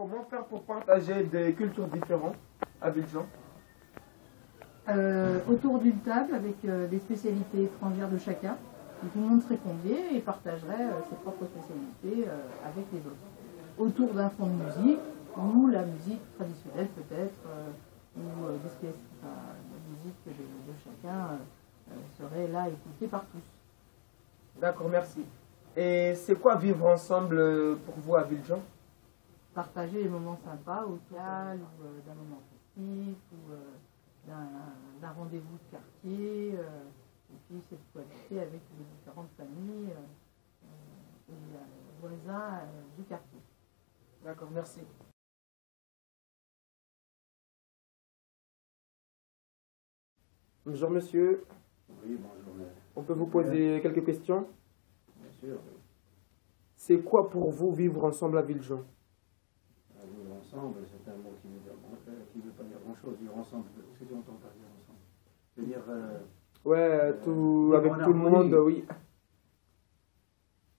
Comment faire pour partager des cultures différentes à Abidjan? Autour d'une table avec des spécialités étrangères de chacun. Et tout le monde serait convié et partagerait ses propres spécialités avec les autres. Autour d'un fond de musique, ou la musique traditionnelle peut-être, ou des pièces, la musique de chacun serait là écoutée par tous. D'accord, merci. Et c'est quoi vivre ensemble pour vous à Abidjan? Partager les moments sympas au calme, ou d'un moment festif, ou d'un rendez-vous de quartier, et puis cette qualité avec les différentes familles et voisins du quartier. D'accord, merci. Bonjour monsieur, Oui, bonjour. on peut vous poser quelques questions? Bien sûr, oui. C'est quoi pour vous vivre ensemble à Abidjan? Vivre ensemble, c'est un mot qui ne veut pas dire grand-chose. Vivre ensemble, qu'est-ce que tu entends par vivre ensemble? C'est-à-dire... Ouais, tout, vivre avec en tout le monde, harmonie.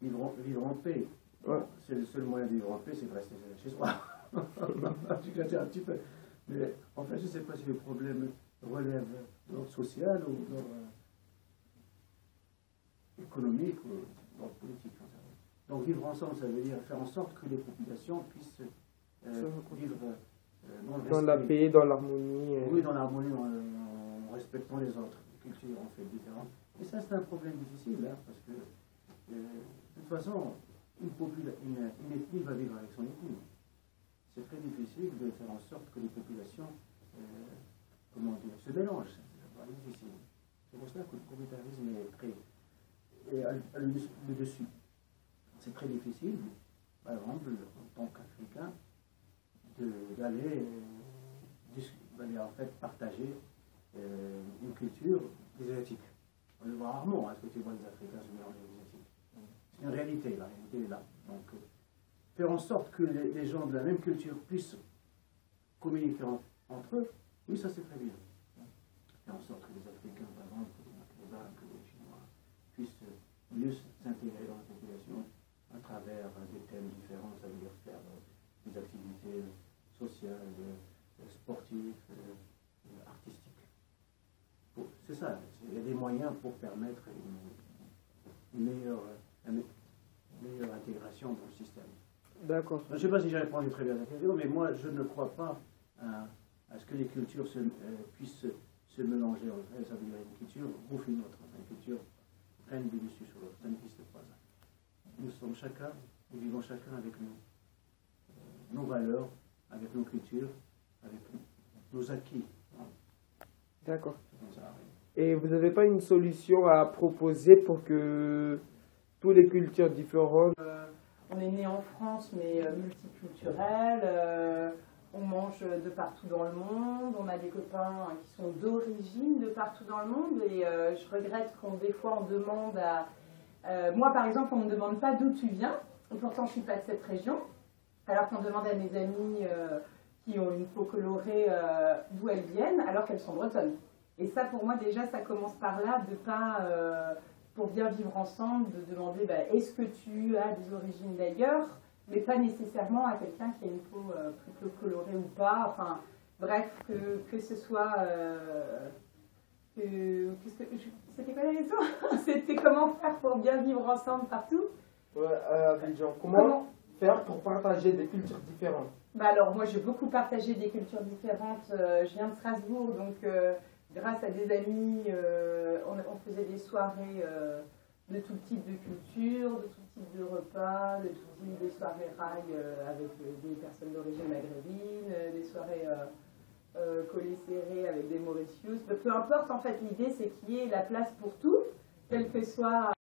oui. Vivre en paix. Ouais. C'est le seul moyen de vivre en paix, c'est de rester chez soi. J'exagère un petit peu. Mais en fait, je ne sais pas si le problème relève de l'ordre social ou de l'ordre économique ou de l'ordre politique. Donc vivre ensemble, ça veut dire faire en sorte que les populations puissent vivre dans le Dans la respect. paix, dans l'harmonie. Oui, dans l'harmonie, en respectant les autres cultures en fait différentes. Et ça, c'est un problème difficile, hein, parce que de toute façon, une ethnie va vivre avec son ethnie. C'est très difficile de faire en sorte que les populations se mélangent. C'est difficile. C'est pour cela que le communautarisme est très le dessus. C'est très difficile, par exemple, en tant qu'Africain, d'aller en fait partager une culture des Asiatiques. On le voit rarement, est-ce que tu vois les Africains se mélanger aux Asiatiques? C'est une réalité, la réalité est là. Donc, faire en sorte que les gens de la même culture puissent communiquer entre eux, oui, ça c'est très bien. Faire en sorte que les Africains, par exemple, que les Maghrébins, que les Chinois, puissent mieux s'intégrer dans la population à travers des thèmes différents, ça veut dire faire des activités sociales, sportives, artistiques. C'est ça, il y a des moyens pour permettre une meilleure intégration dans le système. D'accord. Je ne sais pas si j'ai répondu très bien à la question, mais moi je ne crois pas à ce que les cultures puissent se mélanger entre elles. Ça veut dire une culture bouffe une autre, une culture prenne du dessus sur l'autre. Ça n'existe pas. Nous vivons chacun avec nos valeurs, avec nos cultures, avec nos acquis. D'accord. Et vous n'avez pas une solution à proposer pour que toutes les cultures différentes... On est né en France, mais multiculturel. On mange de partout dans le monde. On a des copains qui sont d'origine de partout dans le monde. Et je regrette des fois on demande à... moi, par exemple, on ne me demande pas d'où tu viens. Et pourtant, je ne suis pas de cette région. Alors qu'on demande à mes amis qui ont une peau colorée d'où elles viennent, alors qu'elles sont bretonnes. Et ça, pour moi, déjà, ça commence par là, de pas... pour bien vivre ensemble, de demander est-ce que tu as des origines d'ailleurs, mais pas nécessairement à quelqu'un qui a une peau plus colorée ou pas. Enfin, bref, que ce soit... c'était quoi la question? C'était comment faire pour bien vivre ensemble partout? Ouais, Abidjan. Comment faire pour partager des cultures différentes? Alors, moi, j'ai beaucoup partagé des cultures différentes. Je viens de Strasbourg, donc... grâce à des amis, on faisait des soirées de tout type de culture, de tout type de repas, de tout type des soirées rail avec des personnes d'origine maghrébine, des soirées collées serrées avec des Mauritius. Peu importe, en fait, l'idée c'est qu'il y ait la place pour tout, quel que soit